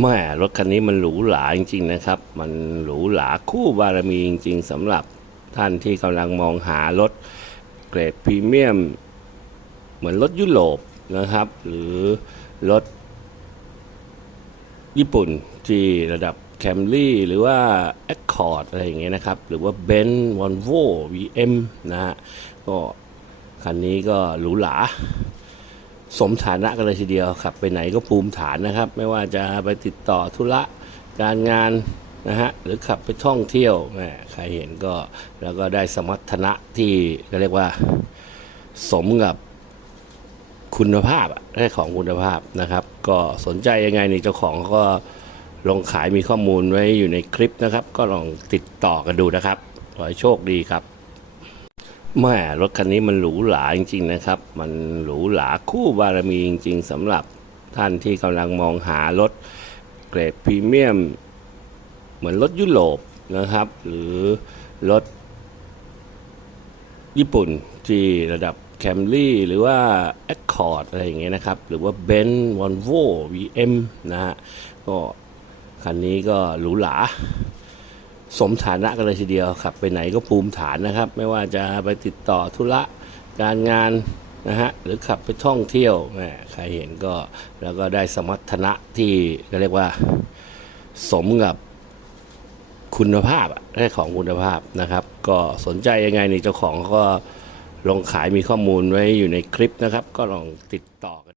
แม่รถคันนี้มันหรูหราจริง ๆ นะครับ มันหรูหราคู่บารมีจริง ๆสำหรับท่านที่กำลังมองหารถเกรดพรีเมียม เหมือนรถยุโรปนะครับ หรือรถญี่ปุ่นที่ระดับแคมรี่หรือว่า Accord อะไรอย่างเงี้ยนะครับ หรือว่า b e n z Volvo VM นะฮะก็คันนี้ก็หรูหรา สมฐานะกันเลยทีเดียวขับ ไปไหนก็ภูมิฐานนะครับ ไม่ว่าจะไปติดต่อธุระการงานนะฮะหรือขับไปท่องเที่ยวแหมใครเห็นก็แล้วก็ได้สมรรถนะที่ก็เรียกว่าสมกับคุณภาพอะได้ของคุณภาพนะครับ ก็สนใจยังไงนี่เจ้าของก็ลงขายมีข้อมูลไว้อยู่ในคลิปนะครับ ก็ลองติดต่อกันดูนะครับ ขอให้โชคดีครับ แม่รถคันนี้มันหรูหราจริง ๆ นะครับ มันหรูหราคู่บารมีจริง ๆสำหรับท่านที่กำลังมองหารถเกรดพรีเมียม เหมือนรถยุโรปนะครับ หรือรถญี่ปุ่นที่ระดับแคมรี่หรือว่า Accord อะไรอย่างเงี้ยนะครับ หรือว่า b e n z Volvo VM นะฮะก็คันนี้ก็หรูหรา สมฐานะกันเลยทีเดียวขับ ไปไหนก็ภูมิฐานนะครับ ไม่ว่าจะไปติดต่อธุระการงานนะฮะหรือขับไปท่องเที่ยวแหมใครเห็นก็แล้วก็ได้สมรรถนะที่ก็เรียกว่าสมกับคุณภาพอะได้ของคุณภาพนะครับ ก็สนใจยังไงนี่เจ้าของก็ลงขายมีข้อมูลไว้อยู่ในคลิปนะครับ ก็ลองติดต่อกัน